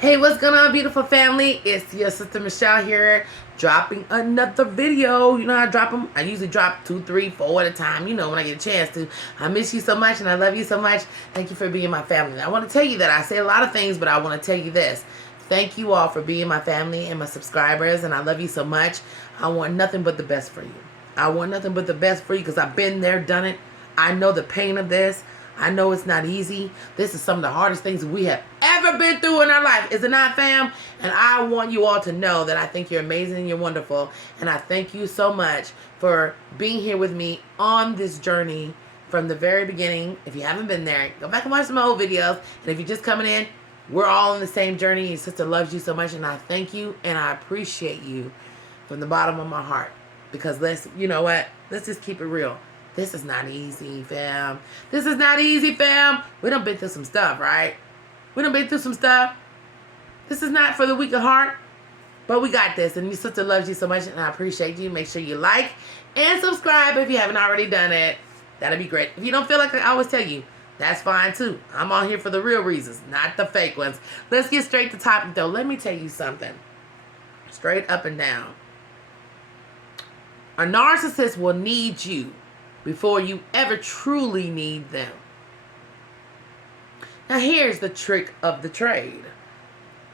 Hey, what's going on, beautiful family? It's your sister Michelle here, dropping another video. You know how I drop them? I usually drop 2, 3, 4 at a time, you know, when I get a chance to. I miss you so much and I love you so much. Thank you for being my family. I want to tell you that I say a lot of things, but I want to tell you this. Thank you all for being my family and my subscribers, and I love you so much. I want nothing but the best for you. I want nothing but the best for you because I've been there, done it. I know the pain of this. I know it's not easy. This is some of the hardest things we have ever been through in our life. Is it not, fam? And I want you all to know that I think you're amazing and you're wonderful. And I thank you so much for being here with me on this journey from the very beginning. If you haven't been there, go back and watch some old videos. And if you're just coming in, we're all on the same journey. Your sister loves you so much. And I thank you and I appreciate you from the bottom of my heart. Because you know what? Let's just keep it real. This is not easy, fam. This is not easy, fam. We done been through some stuff, right? We done been through some stuff. This is not for the weak of heart, but we got this. And your sister loves you so much, and I appreciate you. Make sure you like and subscribe if you haven't already done it. That'd be great. If you don't feel like I always tell you, that's fine, too. I'm on here for the real reasons, not the fake ones. Let's get straight to the topic, though. Let me tell you something. Straight up and down. A narcissist will need you before you ever truly need them. Now here's the trick of the trade.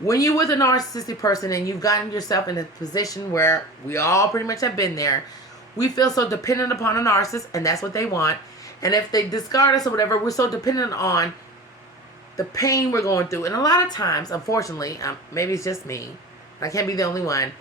When you're with a narcissistic person and you've gotten yourself in a position where we all pretty much have been there, we feel so dependent upon a narcissist, and that's what they want. And if they discard us or whatever, we're so dependent on the pain we're going through. And a lot of times, unfortunately, maybe it's just me, I can't be the only one.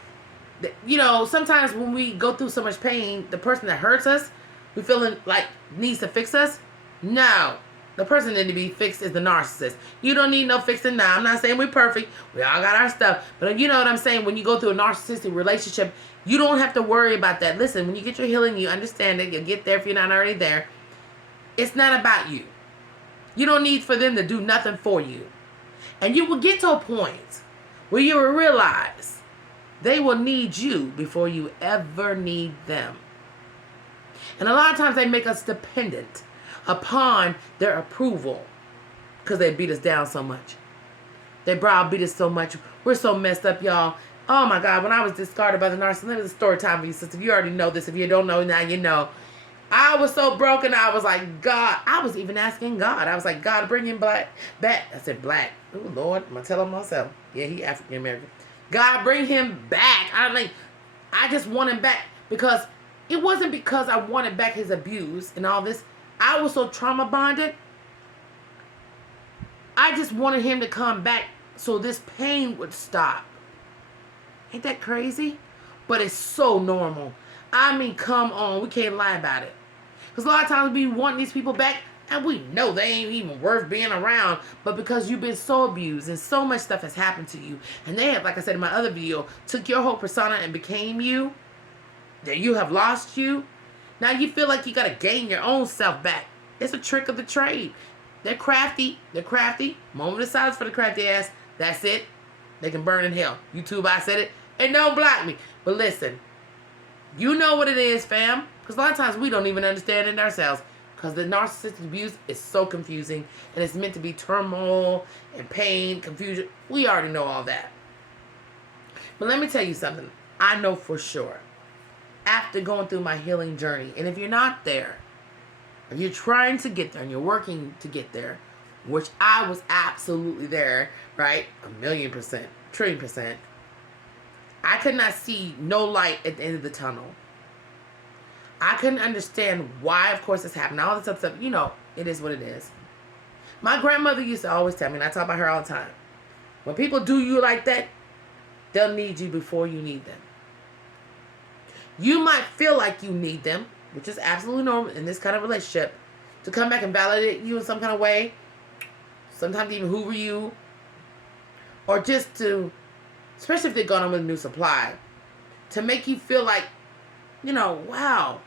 You know, sometimes when we go through so much pain, the person that hurts us, we feeling like needs to fix us? No. The person that need to be fixed is the narcissist. You don't need no fixing now. I'm not saying we're perfect. We all got our stuff. But you know what I'm saying? When you go through a narcissistic relationship, you don't have to worry about that. Listen, when you get your healing, you understand it. You'll get there if you're not already there. It's not about you. You don't need for them to do nothing for you. And you will get to a point where you will realize they will need you before you ever need them. And a lot of times they make us dependent upon their approval because they beat us down so much. They browbeat us so much. We're so messed up, y'all. Oh my God, when I was discarded by the narcissist, this is a story time for you, sister. If you already know this, if you don't know, now you know. I was so broken, I was like, God, I was even asking God. I was like, God, bring him back. I said, black. Oh, Lord, I'm going to tell him myself. Yeah, he African-American. God, bring him back. I just want him back because it wasn't because I wanted back his abuse and all this. I was so trauma bonded. I just wanted him to come back so this pain would stop. Ain't that crazy? But it's so normal. I mean, come on. We can't lie about it. Because a lot of times we want these people back and we know they ain't even worth being around. But because you've been so abused and so much stuff has happened to you. And they have, like I said in my other video, took your whole persona and became you. That you have lost you. Now you feel like you got to gain your own self back. It's a trick of the trade. They're crafty. They're crafty. Moment of silence for the crafty ass. That's it. They can burn in hell. YouTube, I said it. And don't block me. But listen. You know what it is, fam. Because a lot of times we don't even understand it ourselves. Because the narcissistic abuse is so confusing. And it's meant to be turmoil and pain, confusion. We already know all that. But let me tell you something. I know for sure. After going through my healing journey, and if you're not there, if you're trying to get there and you're working to get there, which I was absolutely there, right? 1,000,000%, 1,000,000,000%. I could not see no light at the end of the tunnel. I couldn't understand why, of course, this happened. All this other stuff, you know, it is what it is. My grandmother used to always tell me, and I talk about her all the time, when people do you like that, they'll need you before you need them. You might feel like you need them, which is absolutely normal in this kind of relationship, to come back and validate you in some kind of way, sometimes even hoover you, or just to, especially if they're going on with a new supply, to make you feel like, you know, wow,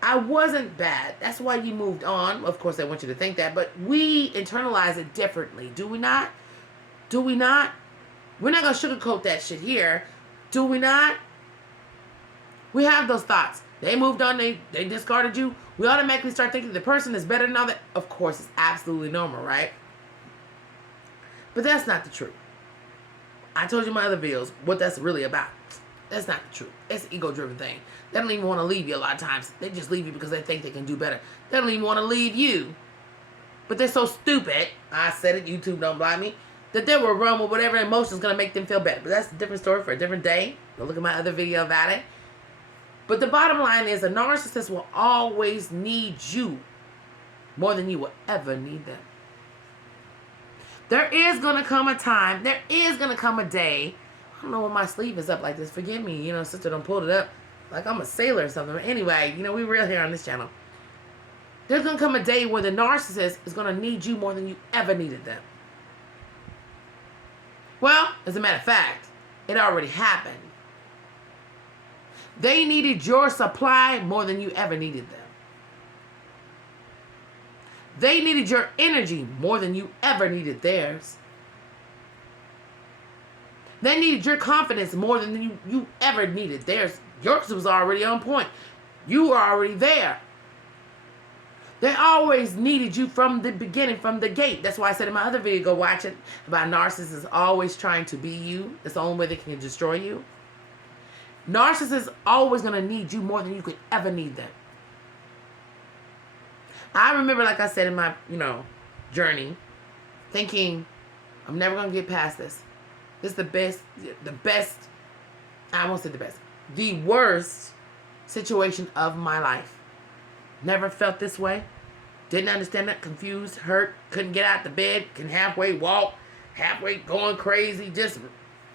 I wasn't bad. That's why you moved on. Of course, I want you to think that, but we internalize it differently. Do we not? Do we not? We're not going to sugarcoat that shit here. Do we not? We have those thoughts. They moved on. They discarded you. We automatically start thinking the person is better than all that. Of course, it's absolutely normal, right? But that's not the truth. I told you in my other videos what that's really about. That's not the truth. It's an ego-driven thing. They don't even want to leave you a lot of times. They just leave you because they think they can do better. They don't even want to leave you. But they're so stupid, I said it, YouTube don't blind me, that they will run with whatever emotion is going to make them feel better. But that's a different story for a different day. Go look at my other video about it. But the bottom line is a narcissist will always need you more than you will ever need them. There is going to come a time, there is going to come a day. I don't know why my sleeve is up like this. Forgive me, you know, sister done pulled it up like I'm a sailor or something. But anyway, you know, we real here on this channel. There's going to come a day where the narcissist is going to need you more than you ever needed them. Well, as a matter of fact, it already happened. They needed your supply more than you ever needed them. They needed your energy more than you ever needed theirs. They needed your confidence more than you ever needed theirs. Yours was already on point. You were already there. They always needed you from the beginning, from the gate. That's why I said in my other video, go watch it, about narcissists always trying to be you. It's the only way they can destroy you. Narcissists always going to need you more than you could ever need them. I remember, like I said in my, journey, thinking, I'm never going to get past this. This is the best, I won't say the best, the worst situation of my life. Never felt this way. Didn't understand it. Confused, hurt, couldn't get out the bed, can halfway walk, halfway going crazy, just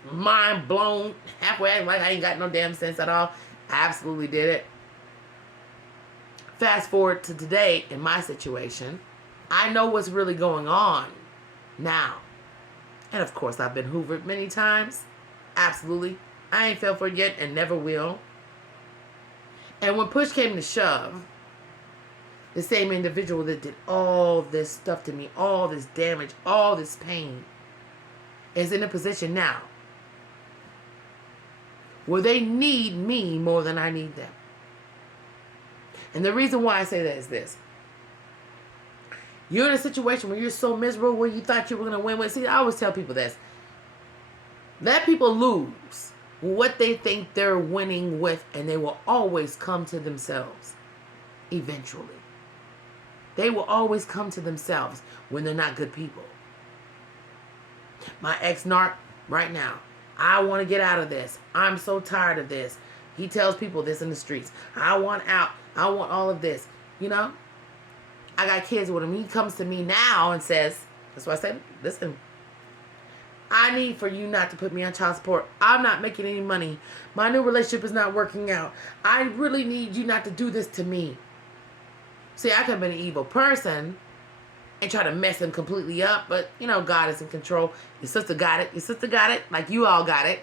mind blown, halfway acting like I ain't got no damn sense at all. I absolutely did it. Fast forward to today in my situation. I know what's really going on now. And of course, I've been hoovered many times. Absolutely. I ain't fell for it yet and never will. And when push came to shove, the same individual that did all this stuff to me, all this damage, all this pain, is in a position now where they need me more than I need them. And the reason why I say that is this. You're in a situation where you're so miserable, where you thought you were going to win. See, I always tell people this. Let people lose what they think they're winning with, and they will always come to themselves eventually. They will always come to themselves when they're not good people. My ex-narc right now, I want to get out of this. I'm so tired of this. He tells people this in the streets. I want out. I want all of this. I got kids with him. He comes to me now and says, that's why I said, listen, I need for you not to put me on child support. I'm not making any money. My new relationship is not working out. I really need you not to do this to me. See, I could have been an evil person and try to mess him completely up, but, God is in control. Your sister got it. Your sister got it, like you all got it.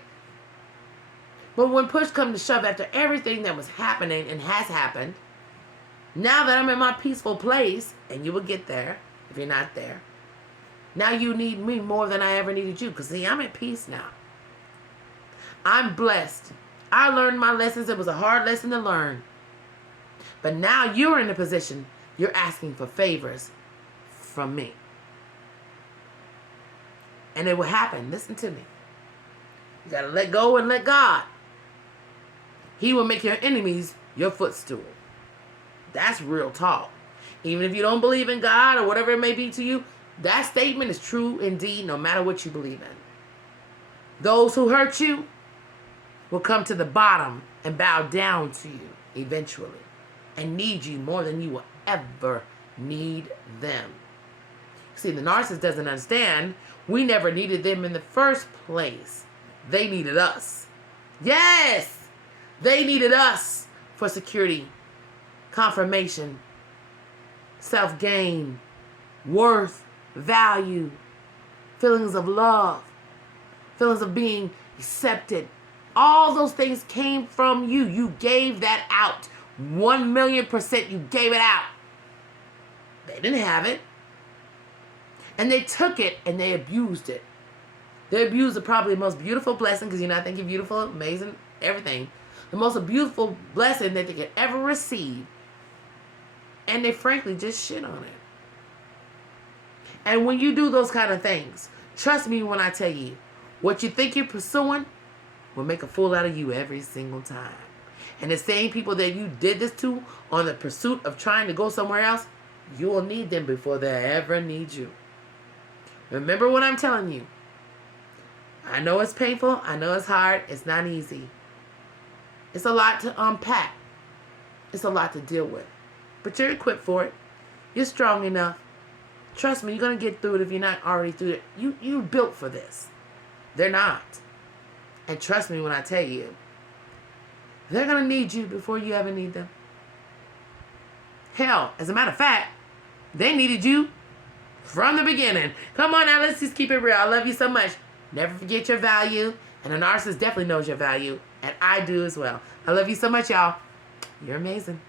But when push comes to shove, after everything that was happening and has happened, now that I'm in my peaceful place, and you will get there if you're not there, now you need me more than I ever needed you. Because, see, I'm at peace now. I'm blessed. I learned my lessons. It was a hard lesson to learn. But now you're in a position, you're asking for favors from me. And it will happen. Listen to me. You got to let go and let God. He will make your enemies your footstool. That's real talk. Even if you don't believe in God or whatever it may be to you, that statement is true indeed, no matter what you believe in. Those who hurt you will come to the bottom and bow down to you eventually and need you more than you will ever need them. See, the narcissist doesn't understand. We never needed them in the first place. They needed us. Yes! They needed us for security, confirmation, self-gain, worth, value, feelings of love, feelings of being accepted. All those things came from you. You gave that out. 1,000,000% you gave it out. They didn't have it. And they took it and they abused it. They abused probably the most beautiful blessing, because I think you're beautiful, amazing, everything. The most beautiful blessing that they could ever receive. And they frankly just shit on it. And when you do those kind of things, Trust me when I tell you, what you think you're pursuing will make a fool out of you every single time. And the same people that you did this to on the pursuit of trying to go somewhere else, you will need them before they ever need you. Remember what I'm telling you. I know it's painful. I know it's hard. It's not easy. It's a lot to unpack. It's a lot to deal with. But you're equipped for it. You're strong enough. Trust me, you're going to get through it if you're not already through it. You're built for this. They're not. And trust me when I tell you, they're going to need you before you ever need them. Hell, as a matter of fact, they needed you from the beginning. Come on now, let's just keep it real. I love you so much. Never forget your value. And a narcissist definitely knows your value. And I do as well. I love you so much, y'all. You're amazing.